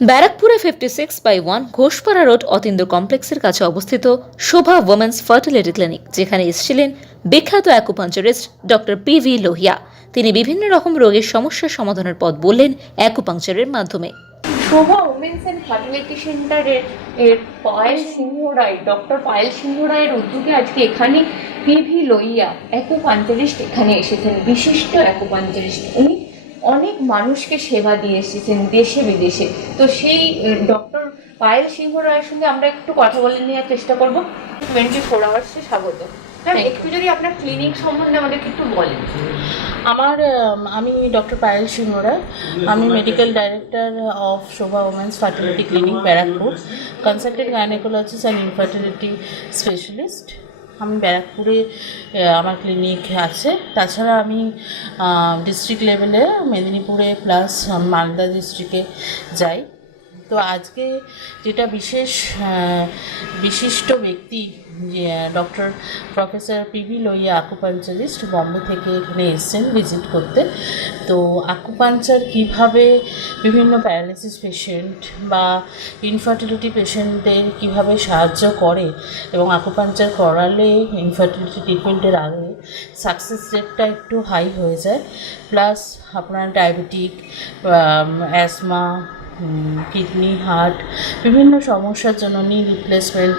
ব্যারাকপুরে 56/1 ঘোষপাড়া রোড অতীন্দ্র কমপ্লেক্সের কাছে অবস্থিত শোভা ওমেন্স ফার্টিলিটি ক্লিনিক, যেখানে এসেছিলেন বিখ্যাত অ্যাকুপাঞ্চারিস্ট ডক্টর পি.ভি. লোহিয়া। তিনি বিভিন্ন রকম রোগের সমস্যার সমাধানের পথ বললেন অ্যাকুপাংচারের মাধ্যমে। শোভা উমেন্স অ্যান্ড ফার্টিলিটি সেন্টারের পায়েল সিংহ রায়, ডক্টর পায়েল সিংহ রায়ের উদ্যোগে আজকে এখানে পি.ভি. লোহিয়া অ্যাকুপাঞ্চারিস্ট এখানে এসেছেন, বিশিষ্ট অ্যাকুপাঞ্চারিস্ট। উনি অনেক মানুষকে সেবা দিয়ে এসেছেন দেশে বিদেশে। তো সেই ডক্টর পায়েল সিংহ রায়ের সঙ্গে আমরা একটু কথা বলে নেওয়ার চেষ্টা করব। 24 আওয়ার্সে স্বাগত। ম্যাম, একটু যদি আপনার ক্লিনিক সম্বন্ধে আমাদেরকে একটু বলেন। আমি ডক্টর পায়েল সিংহ রায়। আমি medical director of Shobha women's fertility clinic, Barrackpore, consultant gynaecologist and infertility specialist. আমি ব্যারাকপুরে আমার ক্লিনিক আছে। তাছাড়া আমি ডিস্ট্রিক্ট লেভেলে মেদিনীপুরে প্লাস মালদা ডিস্ট্রিক্টে যাই। তো আজকে যেটা বিশিষ্ট ব্যক্তি যে doctor professor P V. Lohia acupuncturist Bombay থেকে এখানে এসেছেন ভিজিট করতে। তো আকুপাঞ্চার কীভাবে বিভিন্ন প্যারালাইসিস পেশেন্ট বা ইনফার্টিলিটি পেশেন্টদের কীভাবে সাহায্য করে এবং আকুপাঞ্চার করালে ইনফার্টিলিটি ট্রিটমেন্টের আগে সাকসেস রেটটা একটু হাই হয়ে যায়। প্লাস আপনার ডায়াবেটিক, অ্যাজমা, কিডনি, হার্ট, বিভিন্ন সমস্যার জন্য নি রিপ্লেসমেন্ট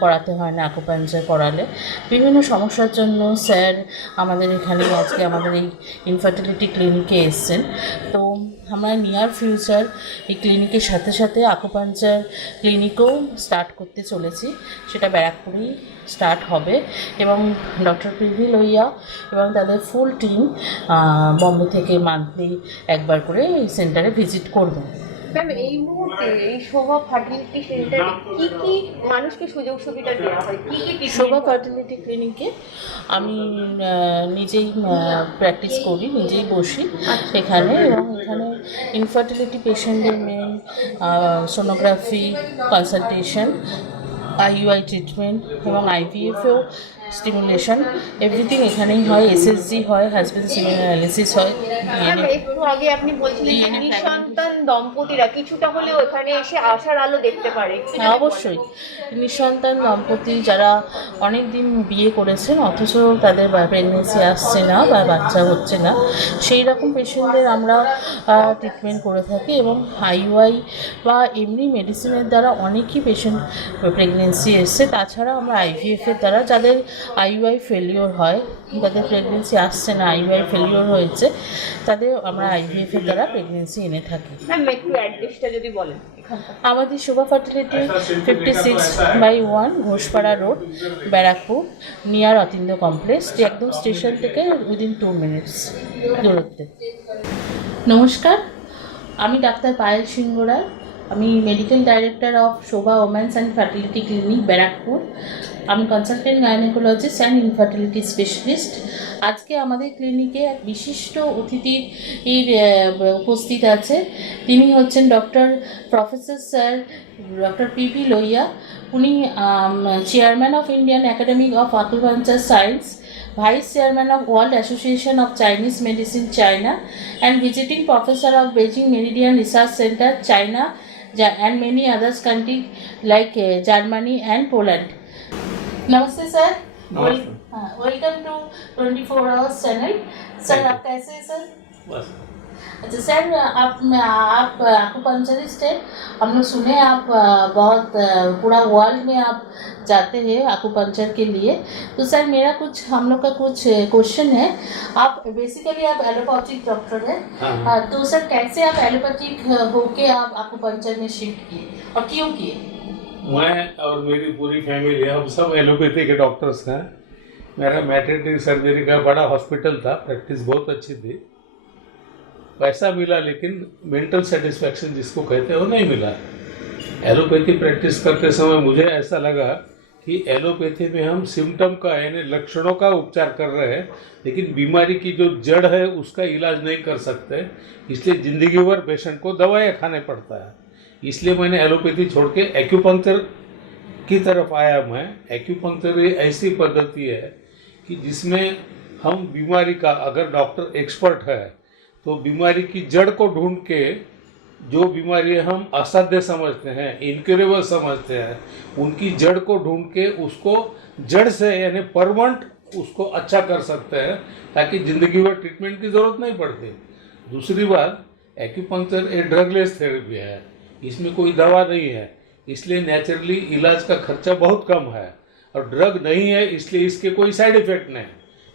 করাতে হয় না আকুপাঞ্চার করালে। বিভিন্ন সমস্যার জন্য স্যার আমাদের এখানে আজকে আমাদের এই ইনফার্টিলিটি ক্লিনিকে এসছেন। তো আমরা নিয়ার ফিউচার এই ক্লিনিকের সাথে সাথে আকুপাঞ্চার ক্লিনিকও স্টার্ট করতে চলেছি। সেটা ব্যারাকপুরেই স্টার্ট হবে এবং ডক্টর পি.ভি. লোহিয়া এবং তাদের ফুল টিম বম্বে থেকে মান্থলি একবার করে এই সেন্টারে ভিজিট করবে। ম্যাম, এই মুহূর্তে এই শোভা ফার্টিলিটি সেন্টারে কি কি মানুষকে সুযোগ সুবিধা দেওয়া হয়, কি কি শোভা ফার্টিলিটি ক্লিনিকে আমি নিজেই প্র্যাকটিস করি, নিজেই বসি এখানে। এবং এখানে ইনফার্টিলিটি পেশেন্টদের main sonography consultation, IUI treatment এবং আইভিএফও স্টিমুলেশন, এভরিথিং এখানেই হয়। এসএসজি হয়, হাজবেন্ড সিমেন অ্যানালিসিস হয়। একটু আগে আপনি বলছিলেন নিঃসন্তান দম্পতিরা কিছুটা হলেও এখানে এসে আশার আলো দেখতে পারে। হ্যাঁ, অবশ্যই। নিঃসন্তান দম্পতি যারা অনেক দিন বিয়ে করেছেন অথচ তাদের প্রেগনেন্সি আসছে না বা বাচ্চা হচ্ছে না, সেই রকম পেশেন্টদের আমরা ট্রিটমেন্ট করে থাকি। এবং আইইউআই বা এমনি মেডিসিনের দ্বারা অনেকই পেশেন্ট প্রেগনেন্সি এসছে। তাছাড়া আমরা আইভিএফের দ্বারা যাদের আইইউআই ফেলিওর হয়, যাদের প্রেগনেন্সি আসছে না, আইইউআই ফেলিওর হয়েছে, তাদের আমরা আইভিএফের দ্বারা প্রেগনেন্সি এনে থাকি। ম্যাম, একটু অ্যাড্রেসটা যদি বলেন। আমাদের Shobha fertility 56/1 Ghoshpara road, Barrackpore, near Atindra complex, একদম স্টেশন থেকে উইদিন 2 মিনিটস দূরত্বে। নমস্কার, আমি ডাক্তার পায়েল সিংহ রায়। আমি medical director of Shobha women's and fertility clinic, Barrackpore. আমি consultant gynaecologist and infertility specialist. আজকে আমাদের ক্লিনিকে এক বিশিষ্ট অতিথি উপস্থিত আছে। তিনি হচ্ছেন doctor professor sir doctor P V. Lohia. উনি chairman of Indian academy of acupuncture science, vice chairman of World Association of Chinese Medicine, China, and visiting professor of Beijing Meridian Research Center, China, and many others countries like Germany and Poland. Namaste sir. Welcome to 24 Hours channel. Sir, आप कैसे हैं sir? अच्छा sir, आप आकुपंचरिस्ट हैं। हम लोग सुने आप बहुत पूरा वर्ल्ड में आप जाते हैं आकुपंचर के लिए। तो सर हम लोग का कुछ क्वेश्चन है। आप बेसिकली आप एलोपैथिक डॉक्टर हैं। तो सर कैसे आप एलोपैथिक होके आप आकुपंचर में शिफ्ट किए और क्यों किए? मैं और मेरी पूरी फैमिली, हम सब एलोपैथी के डॉक्टर्स हैं। मेरा मैटरनिटी सर्जरी का बड़ा हॉस्पिटल था, प्रैक्टिस बहुत अच्छी थी, पैसा मिला लेकिन मेंटल सेटिस्फैक्शन जिसको कहते हैं वो नहीं मिला। एलोपैथी प्रैक्टिस करते समय मुझे ऐसा लगा कि एलोपैथी में हम सिम्टम का यानी लक्षणों का उपचार कर रहे हैं, लेकिन बीमारी की जो जड़ है उसका इलाज नहीं कर सकते। इसलिए ज़िंदगी भर पेशेंट को दवाएं खाने पड़ता है। इसलिए मैंने एलोपैथी छोड़ के एक्यूपंक्चर की तरफ आया। मैं एक्यूपंक्चर ऐसी पद्धति है कि जिसमें हम बीमारी का, अगर डॉक्टर एक्सपर्ट है तो बीमारी की जड़ को ढूंढ के जो बीमारियां हम असाध्य समझते हैं, इनक्यूरेबल समझते हैं, उनकी जड़ को ढूंढ के उसको जड़ से यानी परमानेंट उसको अच्छा कर सकते हैं, ताकि ज़िंदगी भर ट्रीटमेंट की ज़रूरत नहीं पड़ती। दूसरी बात, एक्यूपंक्चर एक ड्रगलेस थेरेपी है, इसमें कोई दवा नहीं है, इसलिए नेचुरली इलाज का खर्चा बहुत कम है, और ड्रग नहीं है इसलिए इसके कोई साइड इफेक्ट नहीं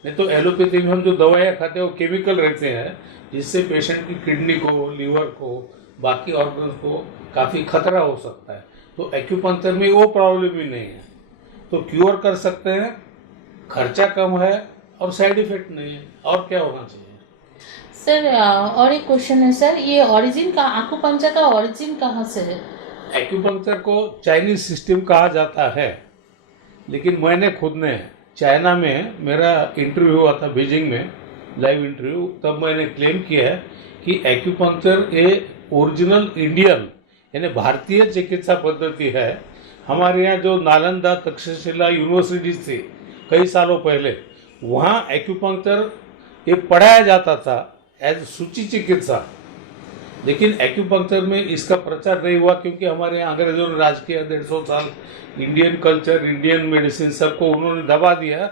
तो एलोपैथी में हम जो दवाइयाँ खाते हैं वो केमिकल रहते हैं, जिससे पेशेंट की किडनी को, लीवर को, बाकी ऑर्गन्स को काफ़ी खतरा हो सकता है। तो एक्यूपंक्चर में वो प्रॉब्लम ही नहीं है, तो क्योर कर सकते हैं, खर्चा कम है और साइड इफेक्ट नहीं है, और क्या होना चाहिए। सर और एक क्वेश्चन है सर, ये ओरिजिन का आकुपंचर का ओरिजिन कहाँ से है? एक्यूपंक्चर को चाइनीज सिस्टम कहा जाता है, लेकिन मैंने खुद ने चाइना में, मेरा इंटरव्यू हुआ था बीजिंग में, लाइव इंटरव्यू, तब मैंने क्लेम किया है कि एक्यूपंक्चर ए ओरिजिनल इंडियन यानी भारतीय चिकित्सा पद्धति है। हमारे यहाँ जो नालंदा तक्षशिला यूनिवर्सिटीज थी कई सालों पहले, वहाँ एक्यूपंक्चर ये पढ़ाया जाता था एज सूची चिकित्सा, लेकिन एक्यूपंक्चर में इसका प्रचार नहीं हुआ, क्योंकि हमारे यहाँ अंग्रेजों ने राज किया 150 साल, इंडियन कल्चर, इंडियन मेडिसिन सबको उन्होंने दबा दिया।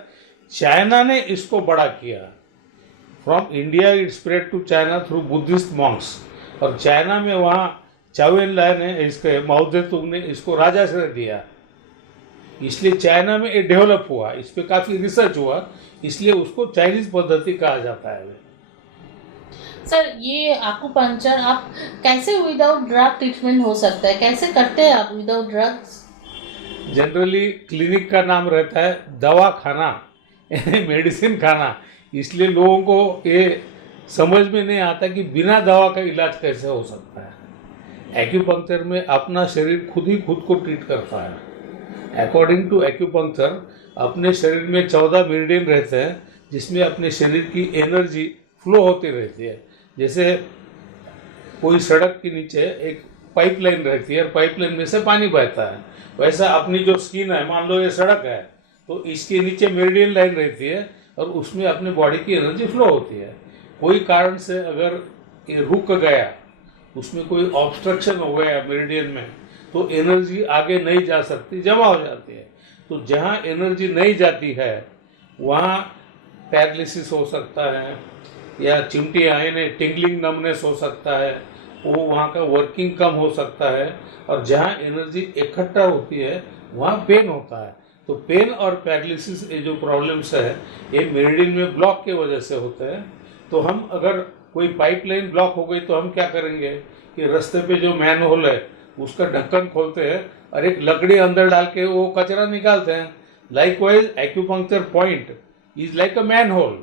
चाइना ने इसको बड़ा किया, from India it spread to China through Buddhist monks, और चाइना में वहाँ चाओ लाई ने, इसके माओ त्से-तुंग ने इसको राजाश्रय दिया, इसलिए चाइना में ये डेवलप हुआ, इस पर काफ़ी रिसर्च हुआ, इसलिए उसको चाइनीज पद्धति कहा जाता है। सर ये आकुपंचर आप कैसे विदाउट ड्रग ट्रीटमेंट हो सकता है, कैसे करते हैं आप विदाउट ड्रग्स? जनरली क्लिनिक का नाम रहता है दवा खाना, मेडिसिन खाना, इसलिए लोगों को ये समझ में नहीं आता कि बिना दवा का इलाज कैसे हो सकता है। एक्यूपंक्चर में अपना शरीर खुद ही खुद को ट्रीट करता है। अकॉर्डिंग टू एक्यूपंक्चर अपने शरीर में 14 मेरिडियन रहते हैं, जिसमें अपने शरीर की एनर्जी फ्लो होती रहती है। जैसे कोई सड़क के नीचे एक पाइपलाइन रहती है और पाइपलाइन में से पानी बहता है, वैसा अपनी जो स्किन है, मान लो ये सड़क है, तो इसके नीचे मेरिडियन लाइन रहती है और उसमें अपने बॉडी की एनर्जी फ्लो होती है। कोई कारण से अगर ये रुक गया, उसमें कोई ऑब्स्ट्रक्शन हो गया मेरिडियन में, तो एनर्जी आगे नहीं जा सकती, जमा हो जाती है। तो जहाँ एनर्जी नहीं जाती है वहाँ पैरालिसिस हो सकता है, या चिमटी आने टिंगलिंग नमनेस हो सकता है, वो वहाँ का वर्किंग कम हो सकता है, और जहाँ एनर्जी इकट्ठा होती है वहाँ पेन होता है। तो पेन और पैरालिसिस ये जो प्रॉब्लम्स है, ये मेरिडियन में ब्लॉक के वजह से होते हैं। तो हम अगर कोई पाइपलाइन ब्लॉक हो गई तो हम क्या करेंगे कि रास्ते पे जो मैन होल है उसका ढक्कन खोलते हैं और एक लकड़ी अंदर डाल के वो कचरा निकालते हैं। Likewise acupuncture point is like a man hole.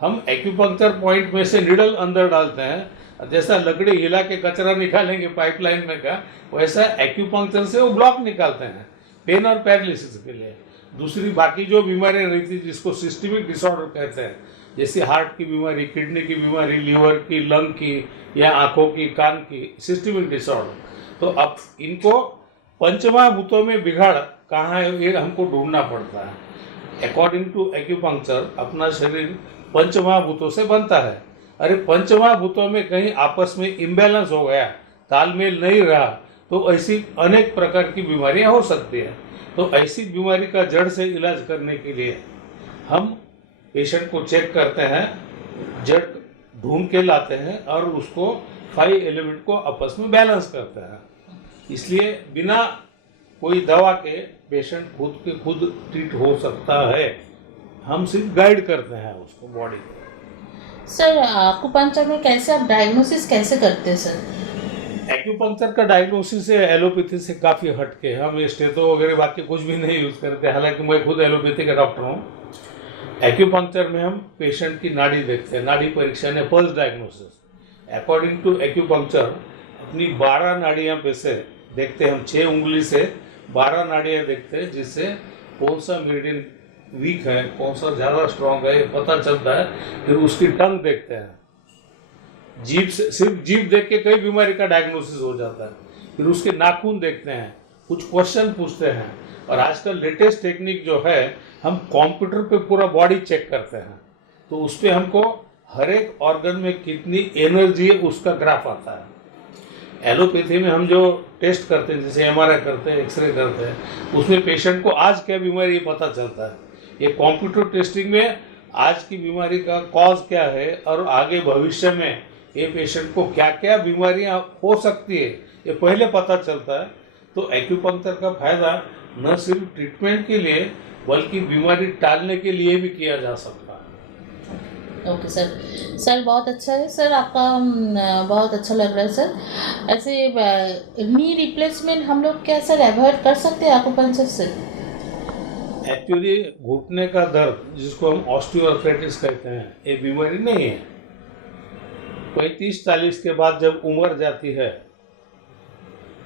हम एक्यूपंक्चर पॉइंट में से निडल अंदर डालते हैं, जैसा लकड़ी हिला के कचरा निकालेंगे पाइपलाइन में का, वैसा एक्यूपंक्चर से वो ब्लॉक निकालते हैं पेन और पैरालिसिस के लिए। दूसरी बाकी जो बीमारियां रहती है जिसको सिस्टमिक डिसऑर्डर कहते हैं, जैसे हार्ट की बीमारी, किडनी की बीमारी, लीवर की, लंग की, या आंखों की, कान की, सिस्टमिक डिसऑर्डर, तो अब इनको पंचमहाभूतों में बिगाड़ कहाँ है ये हमको ढूंढना पड़ता है। अकॉर्डिंग टू एक्यूपंक्चर अपना शरीर पंचमहाभूतों से बनता है। अरे पंचमहाभूतों में कहीं आपस में इम्बैलेंस हो गया, तालमेल नहीं रहा, तो ऐसी अनेक प्रकार की बीमारियां हो सकती है। तो ऐसी बीमारी का जड़ से इलाज करने के लिए हम पेशेंट को चेक करते हैं, जड़ ढूंढ के लाते हैं और उसको 5 एलिमेंट को आपस में बैलेंस करते हैं। इसलिए बिना कोई दवा के पेशेंट खुद के खुद ट्रीट हो सकता है, हम सिर्फ गाइड करते हैं उसको बॉडी को। सर आकुपंचर में कैसे आप डायग्नोसिस कैसे करते हैं सर? एक्यूपंक्चर का डायग्नोसिस है एलोपैथी से काफ़ी हटके, हम स्टेथो वगैरह बाकी कुछ भी नहीं यूज़ करते, हालांकि मैं खुद एलोपैथी का डॉक्टर हूँ। एक्यूपंक्चर में हम पेशेंट की नाड़ी देखते हैं, नाड़ी परीक्षा ने pulse diagnosis. According to acupuncture अपनी 12 नाड़ियाँ पे से देखते हैं, हम 6 उंगली से 12 नाड़ियाँ देखते हैं, जिससे कौन सा मेरिडियन वीक है, कौन सा ज़्यादा स्ट्रॉन्ग है, ये पता चलता है। फिर उसकी टंग देखते हैं, जीभ से, सिर्फ जीभ देख के कई बीमारी का डायग्नोसिस हो जाता है। फिर उसके नाखून देखते हैं, कुछ क्वेश्चन पूछते हैं, और आजकल लेटेस्ट टेक्निक जो है, हम कंप्यूटर पे पूरा बॉडी चेक करते हैं, तो उस पर हमको हर एक ऑर्गन में कितनी एनर्जी है उसका ग्राफ आता है। एलोपैथी में हम जो टेस्ट करते हैं, जैसे एमआरआई करते हैं, एक्सरे करते हैं, उसमें पेशेंट को आज क्या बीमारी है पता चलता है। ये कंप्यूटर टेस्टिंग में आज की बीमारी का कॉज क्या है और आगे भविष्य में ये पेशेंट को क्या क्या बीमारियां हो सकती है ये पहले पता चलता है। तो एक्यूपंक्चर का फायदा न सिर्फ ट्रीटमेंट के लिए बल्कि बीमारी टालने के लिए भी किया जा सकता है। ओके सर, सर बहुत अच्छा है सर, आपका बहुत अच्छा लग रहा है सर। ऐसे नी रिप्लेसमेंट हम लोग क्या सर अवॉइड कर सकते हैं एक्यूपंक्चर से? एक्चुअली घुटने का दर्द जिसको हम ऑस्टियोआर्थराइटिस कहते हैं ये बीमारी नहीं है। 35-40 के बाद जब उम्र जाती है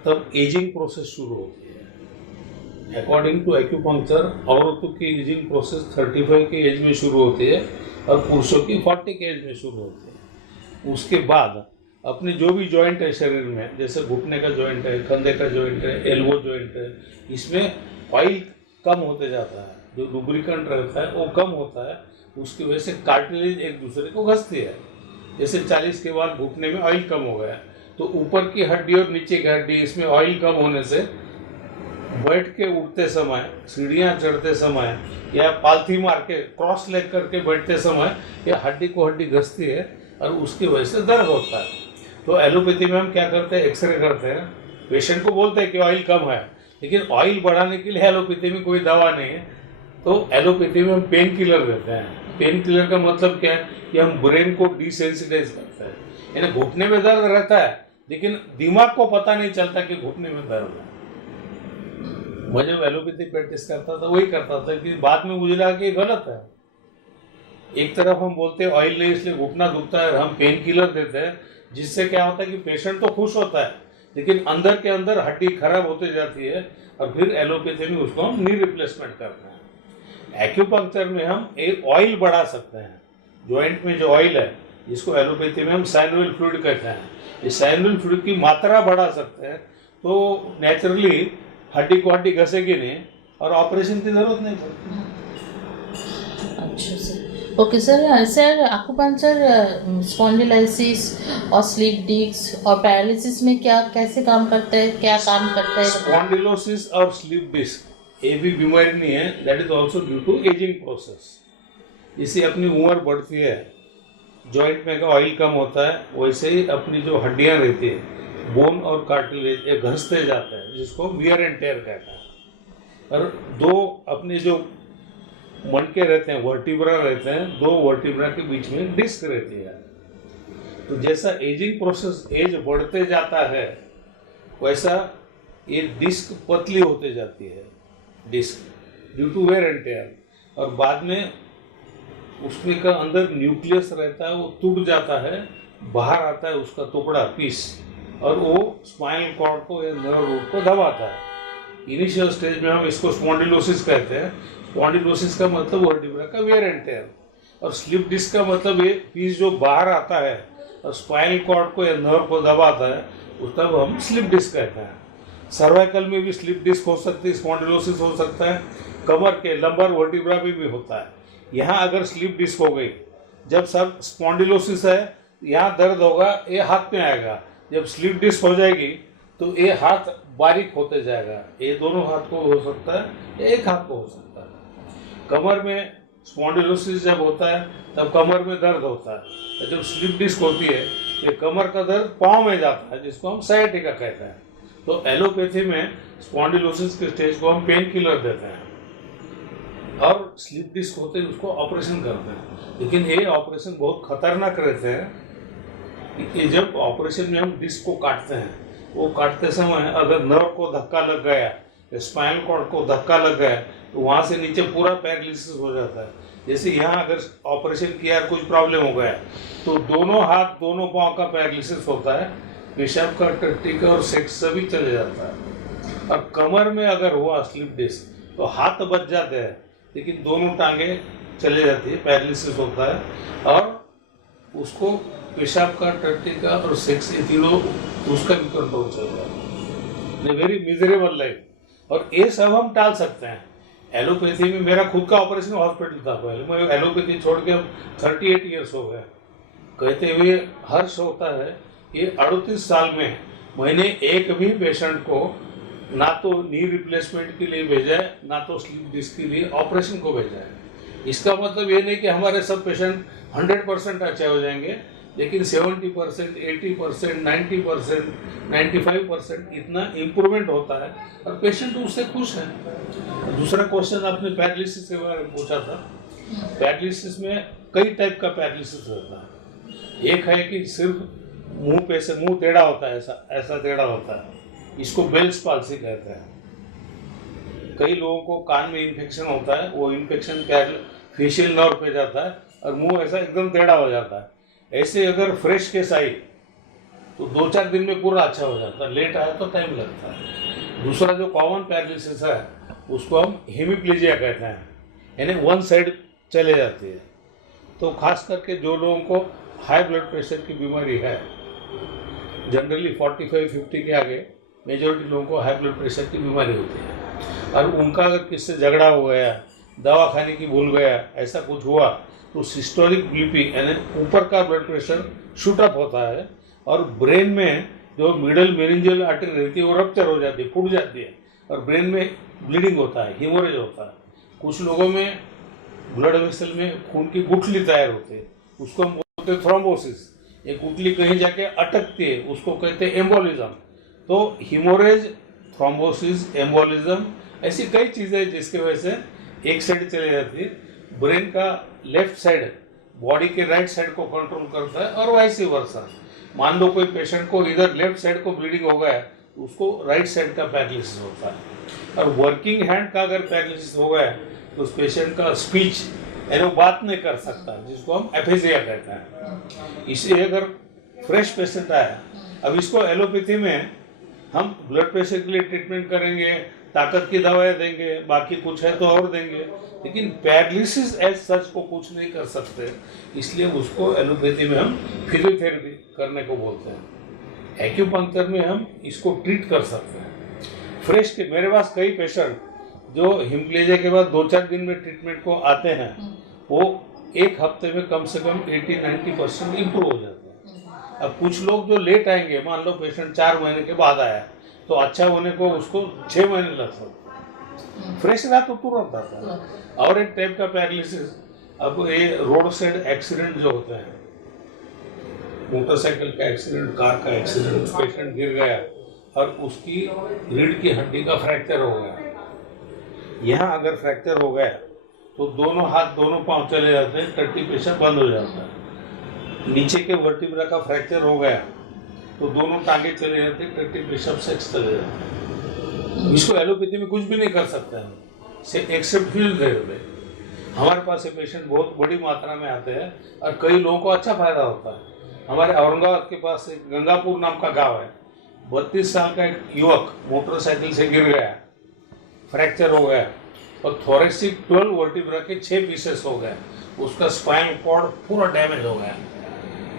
तब एजिंग प्रोसेस शुरू होती है। अकॉर्डिंग टू एक्यूपंक्चर औरतों की एजिंग प्रोसेस 35 की एज में शुरू होती है और पुरुषों की 40 की एज में शुरू होती है। उसके बाद अपने जो भी जॉइंट है शरीर में, जैसे घुटने का जॉइंट है, कंधे का जॉइंट है, एल्बो जॉइंट है, इसमें ऑयल कम होते जाता है, जो लुब्रिकेंट रहता है वो कम होता है। उसकी वजह से कार्टिलेज एक दूसरे को घसती है। जैसे 40 के बाद घुटने में ऑयल कम हो गया तो ऊपर की हड्डी और नीचे की हड्डी इसमें ऑयल कम होने से बैठ के उठते समय, सीढ़ियाँ चढ़ते समय या पालथी मार के क्रॉस लेग करके बैठते समय यह हड्डी को हड्डी घसती है और उसकी वजह से दर्द होता है। तो एलोपैथी में हम क्या करते हैं, एक्सरे करते हैं, पेशेंट को बोलते हैं कि ऑयल कम है, लेकिन ऑयल बढ़ाने के लिए एलोपैथी में कोई दवा नहीं है। तो एलोपैथी में हम पेन किलर देते हैं। पेन किलर का मतलब क्या है कि हम ब्रेन को डिसेंसिटाइज करते हैं। यानी घुटने में दर्द रहता है लेकिन दिमाग को पता नहीं चलता कि घुटने में दर्द है। मैं जब एलोपैथी प्रैक्टिस करता था वही करता था कि बाद में मुझे लगा कि ये गलत है। एक तरफ हम बोलते हैं ऑयल नहीं इसलिए घुटना दुखता है और हम पेन किलर देते हैं, जिससे क्या होता है कि पेशेंट तो खुश होता है लेकिन अंदर के अंदर हड्डी खराब होती जाती है और फिर एलोपैथी में उसको हम नी रिप्लेसमेंट करते हैं। एक्यूपंक्चर में हम एक ऑयल बढ़ा सकते हैं। जॉइंट में जो ऑयल है जिसको एलोपैथी में हम साइनोवियल फ्लूइड कहते हैं, ये साइनोवियल फ्लूइड की मात्रा बढ़ा सकते हैं तो नेचुरली हड्डी को हड्डी घसेगी नहीं और ऑपरेशन की जरूरत नहीं पड़ती। अच्छा sir, okay sir. Sir acupuncture spondylosis और स्लीप डिस्क और पैरालिसिस में क्या कैसे काम करता है, क्या काम करता है? स्पॉन्डिलोसिस और स्लीप डिस्क ये भी बीमारी नहीं है, that is also due to ageing process. इसे अपनी उम्र बढ़ती है, जॉइंट में का ऑयल कम होता है, वैसे ही अपनी जो हड्डियां रहती है बोन और कार्टिलेज ये घसते जाते हैं, जिसको वियर एंड टेयर कहता है। और दो अपने जो मणके रहते हैं, वर्टिब्रा रहते हैं, दो वर्टिब्रा के बीच में डिस्क रहती है। तो जैसा एजिंग प्रोसेस एज बढ़ते जाता है वैसा ये डिस्क पतली होते जाती है, disc due to wear and tear. और बाद में उसमें का अंदर न्यूक्लियस रहता है वो टूट जाता है, बाहर आता है उसका टुकड़ा पीस और वो स्पाइनल कॉर्ड को या नर्व रूट को दबाता है। इनिशियल स्टेज में हम इसको स्पॉन्डिलोसिस कहते हैं। स्पॉन्डिलोसिस का मतलब वर्टिब्रा का वेयर एंड टेयर, और स्लिप डिस्क का मतलब ये पीस जो बाहर आता है और स्पाइनल कॉर्ड को या नर्व को दबाता है उस तब हम स्लिप डिस्क कहते हैं। सर्वाइकल में भी स्लिप डिस्क हो सकती है, स्पॉन्डिलोसिस हो सकता है, कमर के लंबर वर्टिब्रा में भी होता है। यहाँ अगर स्लिप डिस्क हो गई, जब सब स्पॉन्डिलोसिस है यहाँ दर्द होगा, ये हाथ में आएगा। जब स्लिप डिस्क हो जाएगी तो ये हाथ बारीक होते जाएगा, ये दोनों हाथ को हो सकता है, एक हाथ को हो सकता है। कमर में स्पॉन्डिलोसिस जब होता है तब कमर में दर्द होता है। जब स्लिप डिस्क होती है ये कमर का दर्द पाँव में जाता है, जिसको हम साइटिका कहते हैं। तो एलोपैथी में स्पॉन्डिलोसिस के स्टेज को हम पेन किलर देते हैं और स्लिप डिस्क होते हैं उसको ऑपरेशन करते हैं। लेकिन ये ऑपरेशन बहुत खतरनाक रहते हैं। ये जब ऑपरेशन में हम डिस्क को काटते हैं, वो काटते समय अगर नर्व को धक्का लग गया, स्पाइनल कॉर्ड को धक्का लग गया तो वहाँ से नीचे पूरा पैरालिसिस हो जाता है। जैसे यहाँ अगर ऑपरेशन किया कुछ प्रॉब्लम हो गया तो दोनों हाथ दोनों पाँव का पैरालिसिस होता है, पेशाब का टट्टी का और सेक्स सभी चले जाता है। और कमर में अगर हुआ स्लिप डिस्क तो हाथ बच जाते हैं लेकिन दोनों टांगे चले जाती है, पैरालिसिस होता है और उसको पेशाब का टट्टी का और सेक्स ये तीनों उसका भी कंट्रोल चल रहा है। Very miserable life. और ये सब हम टाल सकते हैं। एलोपैथी में मेरा खुद का ऑपरेशन हॉस्पिटल था पहले, मैं एलोपैथी छोड़ के अब 38 ईयर्स हो गए। कहते हुए हर्ष होता है ये 38 साल में मैंने एक भी पेशेंट को ना तो नी रिप्लेसमेंट के लिए भेजा है, ना तो स्लीप डिस्क के लिए ऑपरेशन को भेजा है। इसका मतलब ये नहीं कि हमारे सब पेशेंट 100% अच्छे हो जाएंगे, लेकिन 70%, 80%, 90%, 95% इतना इम्प्रूवमेंट होता है और पेशेंट उससे खुश है। दूसरा क्वेश्चन आपने पैरालिसिस के बारे में पूछा था। पैरालिसिस में कई टाइप का पैरालिसिस रहता है। एक है कि सिर्फ मुंह पे से मुंह टेढ़ा होता है, ऐसा टेढ़ा होता है, इसको बेल्स पाल्सी कहते हैं। कई लोगों को कान में इन्फेक्शन होता है, वो इन्फेक्शन फेशियल नर्व पे जाता है और मुंह ऐसा एकदम टेढ़ा हो जाता है। ऐसे अगर फ्रेश केस आई तो 2-4 दिन में पूरा अच्छा हो जाता है, लेट आया तो टाइम लगता है। दूसरा जो कॉमन पैरालिसिस है उसको हम हेमिप्लेजिया कहते हैं, यानी वन साइड चले जाती है। तो खास करके जो लोगों को हाई ब्लड प्रेशर की बीमारी है, जनरली 45-50 के आगे मेजॉरिटी लोगों को हाई ब्लड प्रेशर की बीमारी होती है, और उनका अगर किससे झगड़ा हो गया, दवा खाने की भूल गया, ऐसा कुछ हुआ तो सिस्टोलिक बीपी यानी ऊपर का ब्लड प्रेशर शूट अप होता है और ब्रेन में जो मिडल मेनिंजियल आर्टरी रहती है वो रप्चर हो जाती है, फूट जाती है और ब्रेन में ब्लीडिंग होता है, हीमोरेज होता है। कुछ लोगों में ब्लड वेसल में खून की गुठली तैयार होती है, उसको हम बोलते हैं थ्रोम्बोसिस। ये गुठली कहीं जाके अटकती है, उसको कहते हैं एम्बोलिज्म। तो हीमोरेज, थ्रोम्बोसिस, एम्बोलिज्म ऐसी कई चीज़ें जिसकी वजह से एक साइड चली जाती है। ब्रेन का लेफ्ट साइड बॉडी के राइट साइड को कंट्रोल करता है और वाइस वर्सा। मान लो कोई पेशेंट को इधर लेफ्ट साइड को ब्लीडिंग हो गया है, उसको राइट साइड का पैरालिसिस होता है। और वर्किंग हैंड का अगर पैरालिसिस हो गया है तो उस पेशेंट का स्पीच यानी वो बात नहीं कर सकता, जिसको हम एफेजिया कहते हैं। इसलिए अगर फ्रेश पेशेंट आया, अब इसको एलोपैथी में हम ब्लड प्रेशर के लिए ट्रीटमेंट करेंगे, ताकत की दवाएं देंगे, बाकी कुछ है तो और देंगे, लेकिन पैरालिसिस एज सच को कुछ नहीं कर सकते। इसलिए उसको एलोपैथी में हम फिजियोथेरेपी करने को बोलते हैं। एक्यूपंक्चर में हम इसको ट्रीट कर सकते हैं। फ्रेश के मेरे पास कई पेशेंट जो हिमप्लेजिया के बाद 2-4 दिन में ट्रीटमेंट को आते हैं, वो एक हफ्ते में कम से कम 80-90% इम्प्रूव हो जाते हैं। अब कुछ लोग जो लेट आएंगे, मान लो पेशेंट 4 महीने के बाद आया तो अच्छा होने को उसको 6 महीने लग सकते हैं। फ्रेश रहा तो तुरंत आता है। और एक टाइप का पैरालिसिस, अब ये रोड साइड एक्सीडेंट जो होते हैं, मोटरसाइकिल का एक्सीडेंट, कार का एक्सीडेंट, पेशेंट गिर गया और उसकी रीढ़ की हड्डी का फ्रैक्चर हो गया। यहाँ अगर फ्रैक्चर हो गया तो दोनों हाथ दोनों पांव चले जाते हैं, टट्टी पेशाब बंद हो जाता है। नीचे के वर्टिब्रा का फ्रैक्चर हो गया तो दोनों टांगे चले जाते हैं, टट्टी पेशाब सेक्स चले जाते हैं। इसको एलोपैथी में कुछ भी नहीं कर सकते हम, एक्सेप्ट फिजियोथेरेपी। हमारे पास ये पेशेंट बहुत बड़ी मात्रा में आते हैं और कई लोगों को अच्छा फायदा होता है। हमारे औरंगाबाद के पास एक गंगापुर नाम का गांव है, 32 साल का एक युवक मोटरसाइकिल से गिर गया, फ्रैक्चर हो गया और थोरेसिक 12 वर्टिब्रा के 6 पीसेस हो गए, उसका स्पाइनल कॉर्ड पूरा डैमेज हो गया,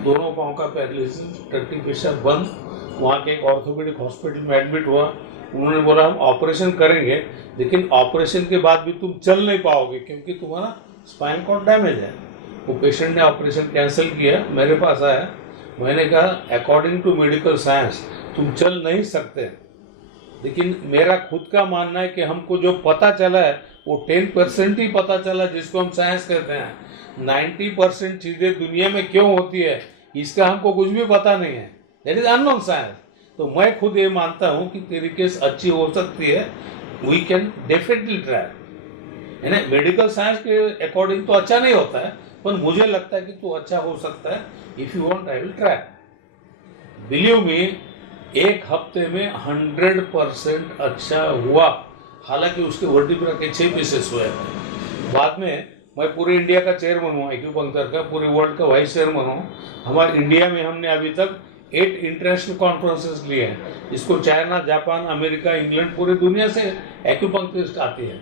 दोनों पाँव का पैरालिसिस, टट्टी पेशाब बंद। वहाँ के एक ऑर्थोपेडिक हॉस्पिटल में एडमिट हुआ। उन्होंने बोला हम ऑपरेशन करेंगे, लेकिन ऑपरेशन के बाद भी तुम चल नहीं पाओगे क्योंकि तुम्हारा स्पाइनल कॉर्ड डैमेज है। वो पेशेंट ने ऑपरेशन कैंसिल किया, मेरे पास आया। मैंने कहा अकॉर्डिंग टू मेडिकल साइंस तुम चल नहीं सकते, लेकिन मेरा खुद का मानना है कि हमको जो पता चला है वो 10% ही पता चला, जिसको हम साइंस कहते हैं। 90% चीज़ें दुनिया में क्यों होती है इसका हमको कुछ भी पता नहीं है, दैट इज अननोन साइंस। तो मैं खुद ये मानता हूँ कि तेरी केस अच्छी हो सकती है, वी कैन डेफिनेटली ट्राई। यानी मेडिकल साइंस के अकॉर्डिंग तो अच्छा नहीं होता है, पर मुझे लगता है कि तो अच्छा हो सकता है। If you want I will try. Believe me, एक हफ्ते में 100% अच्छा हुआ। हालांकि उसके वर्टिब्रा के 6 पीसेस हुए। बाद में मैं पूरे इंडिया का चेयरमैन हूँ एक्यूपंक्चर का, पूरे वर्ल्ड का वाइस चेयरमैन हूँ। हमारे इंडिया में हमने अभी तक 8 इंटरनेशनल कॉन्फ्रेंसेस लिए हैं, जिसको चाइना, जापान, अमेरिका, इंग्लैंड, पूरी दुनिया से एक्यूपंक्चरिस्ट आती है।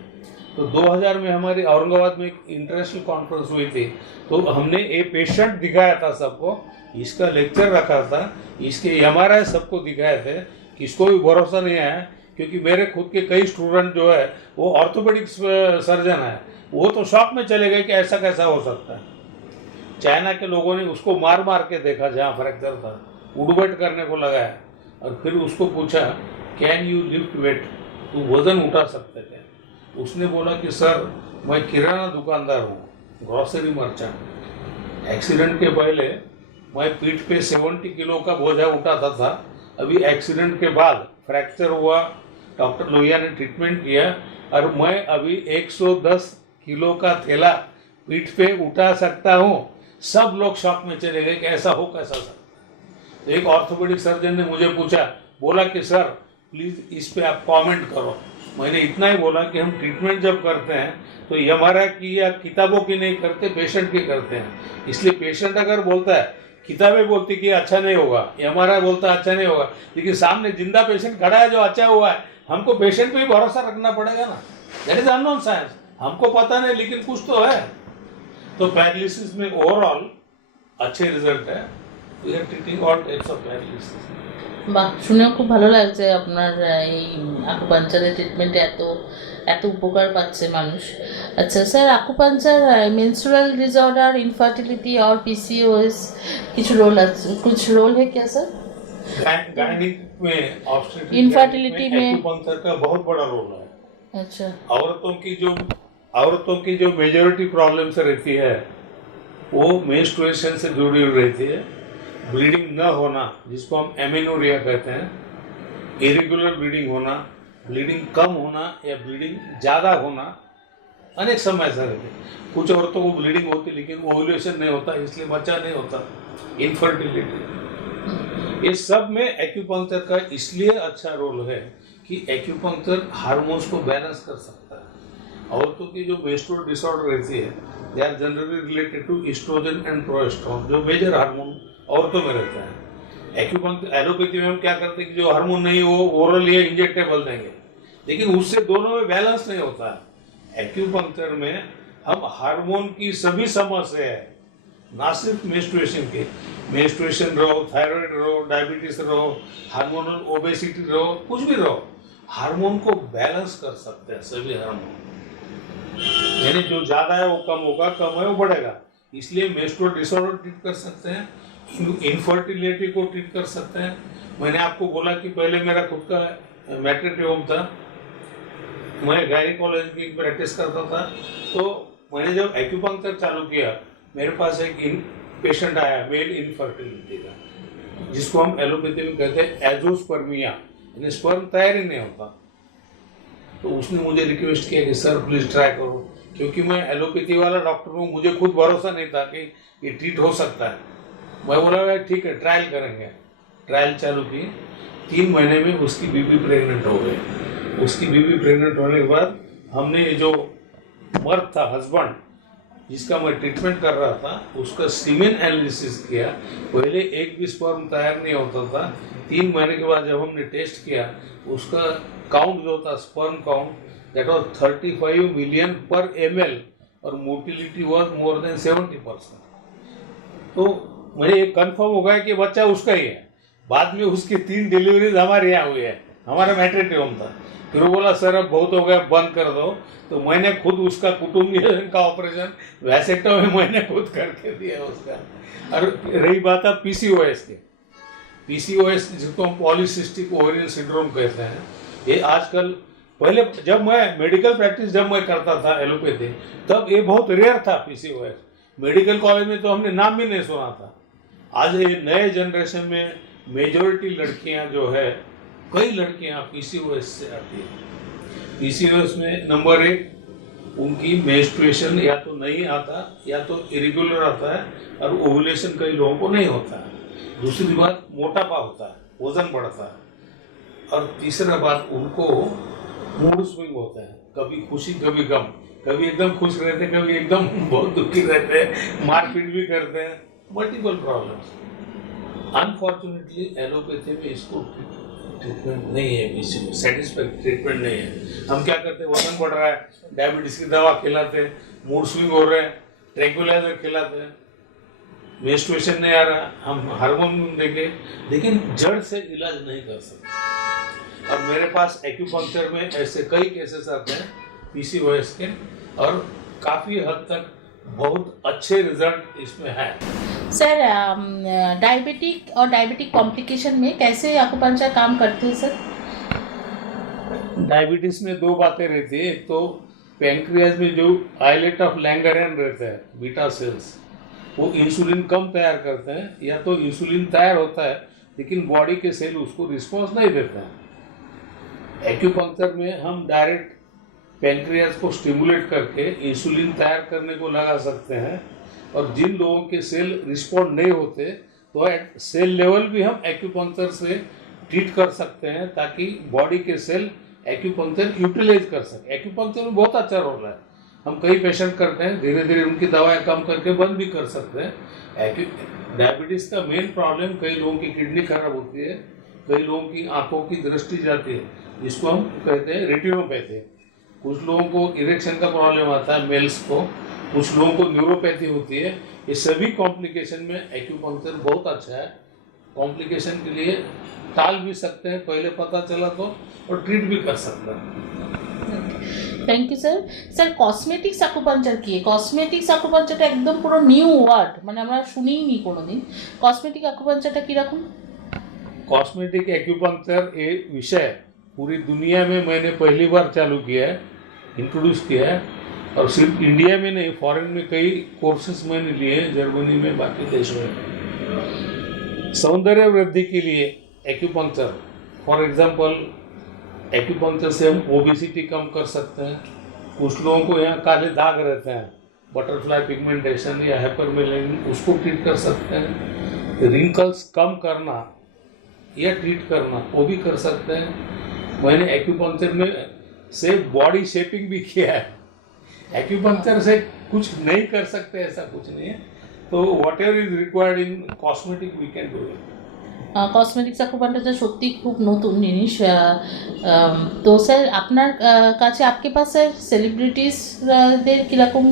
तो 2000 में हमारी औरंगाबाद में एक इंटरनेशनल कॉन्फ्रेंस हुई थी, तो हमने ये पेशेंट दिखाया था सबको, इसका लेक्चर रखा था, इसके MRI सबको दिखाए थे। किसको भी भरोसा नहीं आया, क्योंकि मेरे खुद के कई स्टूडेंट जो है वो ऑर्थोपेडिक सर्जन है, वो तो शॉक में चले गए कि ऐसा कैसा हो सकता है। चाइना के लोगों ने उसको मार मार के देखा, जहाँ फ्रैक्चर था उड़बट करने को लगाया, और फिर उसको पूछा कैन यू लिफ्ट वेट, तू वजन उठा सकते क्या? उसने बोला कि सर मैं किराना दुकानदार हूँ, ग्रॉसरी मर्चेंट। एक्सीडेंट के पहले मैं पीठ पे 70 किलो का बोझा उठाता था, अभी एक्सीडेंट के बाद फ्रैक्चर हुआ, डॉक्टर लोहिया ने ट्रीटमेंट किया और मैं अभी 110 किलो का थैला पीठ पे उठा सकता हूँ। सब लोग शॉक में चले गए कि ऐसा हो कैसा सकता। तो एक ऑर्थोपेडिक सर्जन ने मुझे पूछा, बोला कि सर प्लीज इस पे आप कमेंट करो। मैंने इतना ही बोला कि हम ट्रीटमेंट जब करते हैं तो एमआरआई की या किताबों की नहीं करते, पेशेंट की करते हैं। इसलिए पेशेंट अगर बोलता है, किताबें बोलती कि अच्छा नहीं होगा, एमआरआई बोलता है अच्छा नहीं होगा, लेकिन सामने जिंदा पेशेंट खड़ा है जो अच्छा हुआ है, हमको पेशेंट पे ही भरोसा रखना पड़ेगा ना। दैट इज अननोन साइंस, हमको पता नहीं लेकिन कुछ तो है। तो पैरालिसिस में ओवरऑल अच्छे रिजल्ट है। We are treating all types of paralysis. বাহ, শুনেও খুব ভালো লাগছে আপনার এই আকুপাঞ্চারের ট্রিটমেন্টে এত এত উপকার পাচ্ছে মানুষ। আচ্ছা sir, acupuncture menstrual disorder, infertility और पीसीओएस कुछ रोल है क्या सर? गायनिक में ऑब्स्टेट्रिक Infertility में एक्यूपंक्चर का बहुत बड़ा रोल है। अच्छा, औरतों की जो मेजॉरिटी प्रॉब्लम्स रहती है वो मेंस्ट्रुएशन से जुड़ी हुई रहती है। ब्लीडिंग न होना, जिसको हम एमेनोरिया कहते हैं, इरेगुलर ब्लीडिंग होना, ब्लीडिंग कम होना या ब्लीडिंग ज़्यादा होना, अनेक समय ऐसा रहते हैं। कुछ औरतों को ब्लीडिंग होती लेकिन ओव्यूलेशन नहीं होता, इसलिए बच्चा नहीं होता, इनफर्टिलिटी। इस सब में एक्यूपंक्चर का इसलिए अच्छा रोल है कि एक्यूपंक्चर हार्मोन्स को बैलेंस कर सकता है। औरतों की जो मेंस्ट्रुअल डिसऑर्डर रहती है, they are generally related to oestrogen and progesterone, जो मेजर हार्मोन औरतों में रहता है। एक्यूपंक्चर, एलोपैथी में हम क्या करते हैं कि जो हार्मोन नहीं वो ओरल या इंजेक्टेबल देंगे, लेकिन उससे दोनों में बैलेंस नहीं होता है। एक्यूपंक्चर में हम हार्मोन की सभी समस्या है, ना सिर्फ मेंस्ट्रुएशन के, मेंस्ट्रुएशन रहो, थायराइड रहो, डायबिटीज रहो, हार्मोनल ओबेसिटी रहो, कुछ भी रहो, हार्मोन को बैलेंस कर सकते हैं सभी हार्मोन। यानी जो ज्यादा है वो कम होगा, कम है वो बढ़ेगा। इसलिए मेंस्ट्रुअल डिसऑर्डर ट्रीट कर सकते हैं, इनफर्टिलिटी को ट्रीट कर सकते हैं। मैंने आपको बोला कि पहले मेरा खुद का मैटरनिटी होम था, मैं गायनिकोलॉजी की प्रैक्टिस करता था। तो मैंने जब एक्यूपंक्चर चालू किया, मेरे पास एक पेशेंट आया मेल इनफर्टिलिटी का, जिसको हम एलोपैथी में कहते हैं एजोस्पर्मिया, यानी स्पर्म तैयार ही नहीं होता। तो उसने मुझे रिक्वेस्ट किया कि सर प्लीज ट्राई करो, क्योंकि मैं एलोपैथी वाला डॉक्टर हूँ, मुझे खुद भरोसा नहीं था कि ये ट्रीट हो सकता है। मैं बोला ठीक है ट्रायल करेंगे। ट्रायल चालू की, 3 महीने में उसकी बीबी प्रेग्नेंट हो गई। उसकी बीबी प्रेग्नेंट होने के बाद हमने ये जो मर्द था, हस्बैंड, जिसका मैं ट्रीटमेंट कर रहा था, उसका सीमेन एनालिसिस किया। पहले एक भी स्पर्म तैयार नहीं होता था। 3 महीने के बाद जब हमने टेस्ट किया, उसका काउंट जो था, sperm count, that was 35 million पर ml और मोटिलिटी वाज मोर देन 70%। तो मुझे कंफर्म हो गया कि बच्चा उसका ही है। बाद में उसकी 3 डिलीवरीज हमारे यहाँ हुई है, हमारा मैटरनिटी होम था। फिर वो बोला सर अब बहुत हो गया, बंद कर दो। तो मैंने खुद उसका कुटुंबीय का ऑपरेशन वैसेक्टोमी मैंने खुद करके दिया उसका। और रही बात है पीसीओएस के, पीसीओएस जिसको हम पॉलीसिस्टिक ओवेरियन सिंड्रोम कहते हैं, ये आजकल, पहले जब मैं मेडिकल प्रैक्टिस जब मैं करता था एलोपैथी, तब ये बहुत रेयर था पीसीओएस। मेडिकल कॉलेज में तो हमने नाम भी नहीं सुना था। आज ये नए जनरेशन में मेजॉरिटी लड़कियां जो है, कई लड़कियां पीसीओएस से आती है। पीसीओएस में नंबर 1 उनकी मेंस्ट्रुएशन या तो नहीं आता या तो इरेगुलर आता है, और ओवुलेशन कई लोगों को नहीं होता है। दूसरी बात मोटापा होता है, वजन बढ़ता है। और तीसरा बात उनको मूड स्विंग होता है, कभी खुशी कभी गम, कभी एकदम खुश रहते हैं, कभी एकदम बहुत दुखी रहते हैं, मारपीट भी करते हैं, मल्टीपल प्रॉब्लम्स। अनफॉर्चुनेटली एलोपैथी में इसको ट्रीटमेंट नहीं है, किसी सेटिस्फैक्टरी ट्रीटमेंट नहीं है। हम क्या करते हैं, वजन बढ़ रहा है, डायबिटीज की दवा खिलाते हैं, मूड स्विंग हो रहे हैं, ट्रैंक्विलाइजर खिलाते हैं, मेंस्ट्रुएशन नहीं आ रहा, हम हार्मोन देंगे, लेकिन जड़ से इलाज नहीं कर सकते। और मेरे पास एक्यूपंक्चर में ऐसे कई केसेस आते हैं पीसीओएस के, और काफ़ी हद तक बहुत अच्छे रिजल्ट इसमें है। सर डायबिटिक और डायबिटिक कॉम्प्लिकेशन में कैसे एक्यूपंक्चर काम करते हैं सर? डायबिटीज में दो बातें रहती है। एक तो पैंक्रियाज में जो आइलेट ऑफ लैंगरहैन रहता है, बीटा सेल्स, वो इंसुलिन कम तैयार करते हैं, या तो इंसुलिन तैयार होता है लेकिन बॉडी के सेल उसको रिस्पॉन्स नहीं देते हैं। एक्यूपंक्चर में हम डायरेक्ट पैंक्रियाज को स्टिमुलेट करके इंसुलिन तैयार करने को लगा सकते हैं, और जिन लोगों के सेल रिस्पॉन्ड नहीं होते तो एट सेल लेवल भी हम एक्यूपंक्चर से ट्रीट कर सकते हैं, ताकि बॉडी के सेल एक्यूपंक्चर यूटिलाइज कर सके। एक्यूपंक्चर में बहुत अच्छा रोल है। हम कई पेशेंट करते हैं, धीरे धीरे उनकी दवाएं कम करके बंद भी कर सकते हैं। डायबिटीज़ का मेन प्रॉब्लम, कई लोगों की किडनी खराब होती है, कई लोगों की आंखों की दृष्टि जाती है, जिसको हम कहते हैं रेटिनोपैथी। कुछ लोगों को इरेक्शन का प्रॉब्लम आता है, मेल्स को, कुछ लोगों को न्यूरोपैथी होती है। ये सभी कॉम्प्लिकेशन में एक्यूपंक्चर बहुत अच्छा है। कॉम्प्लिकेशन के लिए टाल भी सकते हैं पहले पता चला तो, और ट्रीट भी कर सकते हैं। Thank you sir. Sir cosmetics acupuncture কি? কসমেটিক্স অ্যাকুপাঞ্চারটা একদম পুরো নিউ ওয়ার্ড, মানে আমরা শুনিনি কোনোদিন। কসমেটিক অ্যাকুপাঞ্চারটা কীরকম? कॉस्मेटिक एक्यूपंक्चर ये विषय पूरी दुनिया में मैंने पहली बार चालू किया है, इंट्रोड्यूस किया है, और सिर्फ इंडिया में नहीं, फॉरेन में कई कोर्सेज मैंने लिए हैं, जर्मनी में, बाकी देशों में। सौंदर्य वृद्धि के लिए एक्यूपंक्चर, फॉर एग्जांपल एक्यूपंक्चर से हम ओबेसिटी कम कर सकते हैं। कुछ लोगों को यहाँ काले दाग रहते हैं, बटरफ्लाई पिगमेंटेशन या हाइपरमेलेनिन, उसको ट्रीट कर सकते हैं। रिंकल्स कम करना या ट्रीट करना, वो भी कर सकते हैं। मैंने एक्यूपंक्चर में से बॉडी शेपिंग भी किया है। एक्यूपंक्चर से कुछ नहीं कर सकते ऐसा कुछ नहीं है, तो whatever is required in cosmetic we can do it. Cosmetics অ্যাকুপাঞ্চারটা সত্যি খুব নতুন জিনিস। তো স্যার আপনার কাছে আপকে পাস স্যার সেলিব্রিটিসদের কীরকম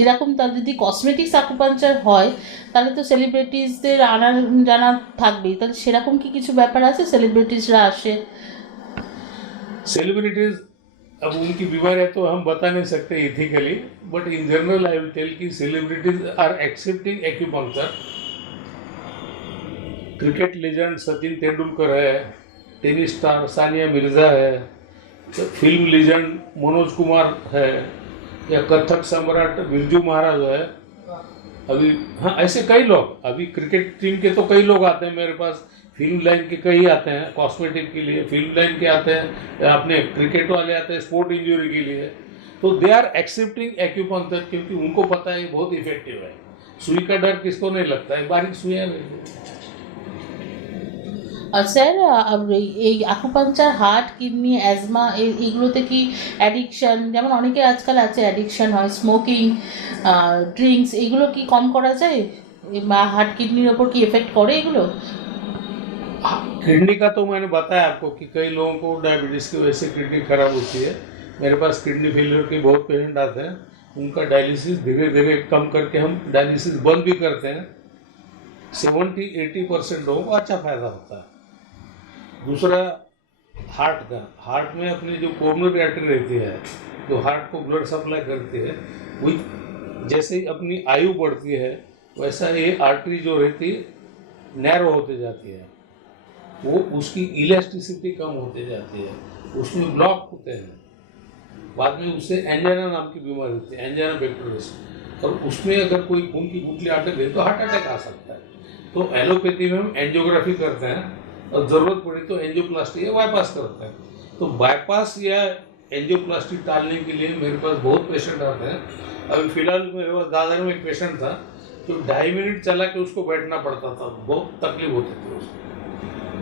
এরকম, তার যদি কসমেটিক্স অ্যাকুপাঞ্চার হয় তাহলে তো সেলিব্রিটিসদের আনার জানা থাকবেই, তাহলে সেরকম কি কিছু ব্যাপার আছে? সেলিব্রিটিসরা আসে? सेलिब्रिटीज, अब उनकी बीमारियां तो हम बता नहीं सकते ethically, but in general I will tell कि celebrities are accepting acupuncture. Cricket legend Sachin Tendulkar है, टेनिस स्टार सानिया मिर्जा है, फिल्म लेजेंड मनोज कुमार है, या कथक सम्राट बिरजू महाराज है। अभी हाँ, ऐसे कई लोग, अभी क्रिकेट टीम के तो कई लोग आते हैं मेरे पास, फिल्म लाइन के कई आते हैं कॉस्मेटिक के लिए, फिल्म लाइन के आते हैं, अपने क्रिकेट वाले आते हैं स्पोर्ट इंजरी के लिए। तो दे आर एक्सेप्टिंग एक्यूपंक्चर, क्योंकि उनको पता है ये बहुत इफेक्टिव है। सुई का डर किसको नहीं लगता है, बारीक सुइयां আর স্যার এই অ্যাকুপাঞ্চার হার্ট, কিডনি, অ্যাজমা এইগুলোতে কি অ্যাডিকশান, যেমন অনেকের আজকাল আছে অ্যাডিকশান হয়, স্মোকিং, ড্রিঙ্কস, এগুলো কি কম করা যায়? বা হার্ট কিডনির ওপর কি এফেক্ট করে এগুলো? किडनी का तो मैंने बताया आपको कि कई लोगों को डायबिटीज़ की वजह से किडनी खराब होती है। मेरे पास किडनी फेलियर के बहुत पेशेंट आते हैं, उनका डायलिसिस धीरे धीरे कम करके हम डायलिसिस बंद भी करते हैं। 70-80% लोगों को अच्छा फायदा होता है। दूसरा हार्ट का, हार्ट में अपनी जो कोरोनरी आर्टरी रहती है, जो हार्ट को ब्लड सप्लाई करती है, वो जैसे ही अपनी आयु बढ़ती है वैसा ये आर्टरी जो रहती है नैरो होते जाती है, वो उसकी इलास्टिसिटी कम होते जाती है, उसमें ब्लॉक होते हैं। बाद में उससे एंजाइना नाम की बीमारी होती है, एंजाइना बैक्टीरियस, और उसमें अगर कोई खून की गुठली अटक गई तो हार्ट अटैक आ सकता है। तो एलोपैथी में हम एंजियोग्राफी करते हैं, और ज़रूरत पड़ी तो एंजियोप्लास्टी या बाईपास करते हैं। तो बाईपास या एंजियोप्लास्टी टालने के लिए मेरे पास बहुत पेशेंट आते हैं। अभी फ़िलहाल मेरे पास दादर में एक पेशेंट था, तो 2.5 मिनट चला के उसको बैठना पड़ता था, बहुत तकलीफ होती थी उसको।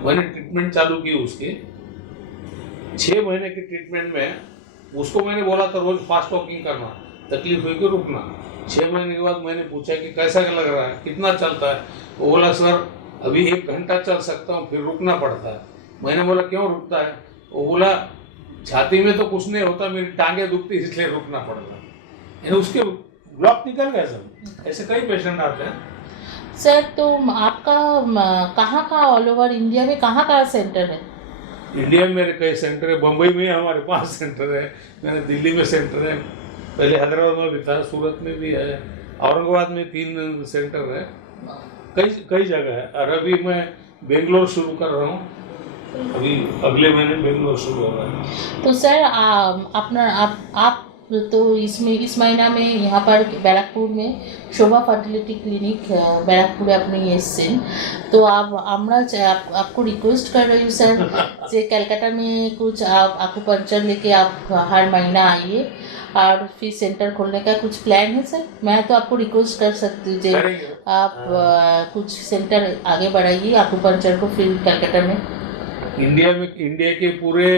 मैंने ट्रीटमेंट चालू की उसकी, 6 महीने की ट्रीटमेंट में उसको मैंने बोला था रोज़ फास्ट वॉकिंग करना, तकलीफ हुई कि रुकना। 6 महीने के बाद मैंने पूछा कि कैसा लग रहा है, कितना चलता है? वो बोला सर अभी 1 घंटा चल सकता हूँ, फिर रुकना पड़ता है। मैंने बोला क्यों रुकता है? वो बोला छाती में तो कुछ नहीं होता, मेरी टांगें दुखती इसलिए रुकना पड़ता है। यानी उसके ब्लॉक निकल गए सब। ऐसे कई पेशेंट आते हैं। सर तो आपका कहाँ ऑल ओवर इंडिया में कहाँ सेंटर है? इंडिया में मेरे कई सेंटर है। बम्बई में हमारे 5 सेंटर है, मैंने दिल्ली में सेंटर है, पहले हैदराबाद में भी था, सूरत में भी है, औरंगाबाद में 3 सेंटर है, कई कई जगह है। और अभी मैं बेंगलोर शुरू कर रहा हूँ, अभी अगले महीने बेंगलोर शुरू हो रहा है। तो सर अपना आप तो इस महीना में यहाँ पर बैराकपुर में शोभा फर्टिलिटी क्लिनिक बैराकपुर अपने एसें, तो आपको रिक्वेस्ट कर रही हूँ सर कि कलकत्ता में कुछ आप आकुपंचर लेके आप हर महीना आइए, और फिर सेंटर खोलने का कुछ प्लान है सर। मैं तो आपको रिक्वेस्ट कर सकती हूँ करेंगे। आप कुछ सेंटर आगे बढ़ाइए आकुपंचर को फिर कलकत्ता में। इंडिया के पूरे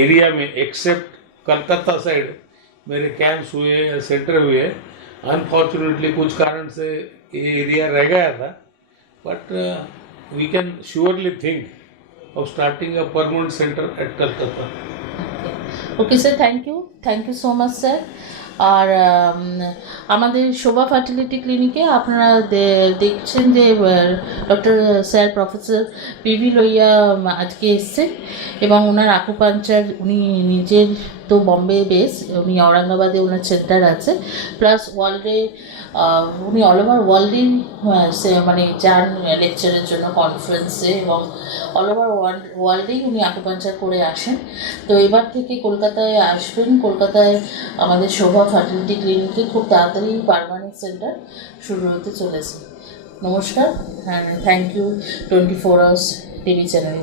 एरिया में एक्सेप्ट कलकत्ता साइड मेरे कैंप्स हुए या सेंटर हुए। अनफॉर्चुनेटली कुछ कारण से ये एरिया रह गया था, but we can surely think of starting a permanent centre at Calcutta. Okay sir, thank you so much sir. আর আমাদের শোভা ফার্টিলিটি ক্লিনিকে আপনারা দেখছেন যে doctor sir professor P V Lohia আজকে এসছেন, এবং ওনার আকুপাঞ্চার উনি নিজের তো বম্বে বেস, উনি ঔরঙ্গাবাদে ওনার সেন্টার আছে, প্লাস ওয়ার্ল্ডে উনি অল ওভার ওয়ার্ল্ডেই মানে যান লেকচারের জন্য কনফারেন্সে, এবং অল ওভার ওয়ার্ল্ডেই উনি আকুপাঞ্চার করে আসেন। তো এবার থেকে কলকাতায় আসবেন, কলকাতায় আমাদের শোভা ফার্টিলিটি ক্লিনিকে খুব তাড়াতাড়ি পার্মানেন্ট সেন্টার শুরু হতে চলেছে। নমস্কার, thank you 24 hours TV channel.